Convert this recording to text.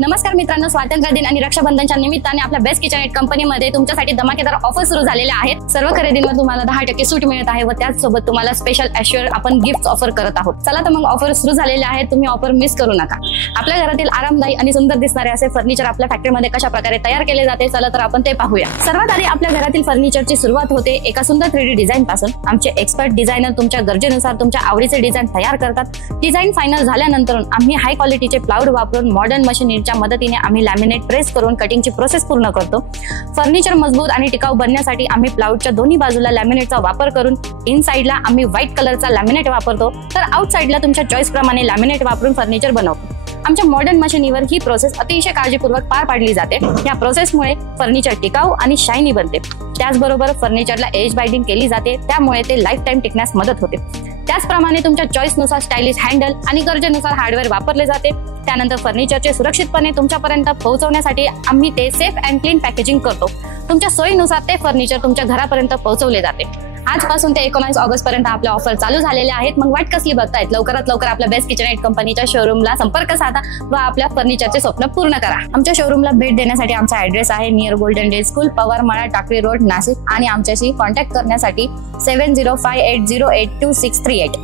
नमस्कार मित्रांनो, स्वातंत्र्य दिन आणि रक्षाबंधनच्या निमित्ताने आपल्या बेस्ट किचन एट कंपनीमध्ये तुमच्यासाठी धमाकेदार ऑफर सुरू झालेल्या आहेत। सर्व खरेदींवर तुम्हाला 10% सूट मिळत आहे व त्याचसोबत तुम्हाला स्पेशल ॲश्युअर आपण गिफ्ट ऑफर करत आहोत। चला तर मग ऑफर सुरू झालेले आहेत, तुम्ही ऑफर मिस करू नका। आपल्या घरातील आरामदायी आणि सुंदर दिसणारे असे फर्निचर आपल्या फॅक्टरीमध्ये कशा प्रकारे तयार केले जाते, चला तर आपण ते पाहूया। सर्वात आधी आपल्या घरातील फर्निचरची सुरुवात होते एका सुंदर 3D डिझाइन पासून। आमचे एक्सपर्ट डिझायनर तुमच्या गरजेनुसार तुमच्या आवडीचे डिझाइन तयार करतात। डिझाइन फायनल झाल्यानंतर आम्ही हाय क्वालिटीचे प्लाऊड वापरून मॉडर्न मशीनरीच्या मदतीने आम्ही लॅमिनेट प्रेस करून कटिंगची प्रोसेस पूर्ण करतो। फर्निचर मजबूत आणि टिकाऊ बनण्यासाठी आम्ही प्लाऊडच्या दोन्ही बाजूला लॅमिनेटचा वापर करून इनसाइडला आम्ही व्हाईट कलरचा लॅमिनेट वापरतो, तर आउटसाइडला तुमच्या चॉईस प्रमाणे लॅमिनेट वापरून फर्निचर बनवतो। आमच्या मॉडर्न मशीनीवर ही प्रोसेस अतिशय काळजीपूर्वक पार पाडली जाते। या प्रोसेसमुळे फर्निचर टिकाऊ आणि शायनी बनते। त्याचबरोबर फर्निचरला एज बाइंडिंग केली जाते, त्यामुळे ते लाईफ टाइम टिकण्यास मदत होते। त्याचप्रमाणे तुमच्या चॉईसनुसार स्टायलिश हँडल आणि गरजेनुसार हार्डवेअर वापरले जाते। त्यानंतर फर्निचरचे सुरक्षितपणे तुमच्यापर्यंत पोहोचवण्यासाठी आम्ही ते सेफ अँड क्लीन पॅकेजिंग करतो। तुमच्या सोयीनुसार ते फर्निचर तुमच्या घरापर्यंत पोहोचवले जाते। आजपासून ते 19 ऑगस्ट पर्यंत आपल्या ऑफर चालू झालेल्या आहेत। मग वाट कसली बघतायत, लवकरात लवकर आपल्या बेस्ट किचन एट कंपनीच्या शोरूमला संपर्क साधा व आपल्या फर्निचरचे स्वप्न पूर्ण करा। आमच्या शोरूमला भेट देण्यासाठी आमचा ॲड्रेस आहे near golden day school, Pawarmala, Takli road, Nashik आणि आमच्याशी कॉन्टॅक्ट करण्यासाठी 7058082638।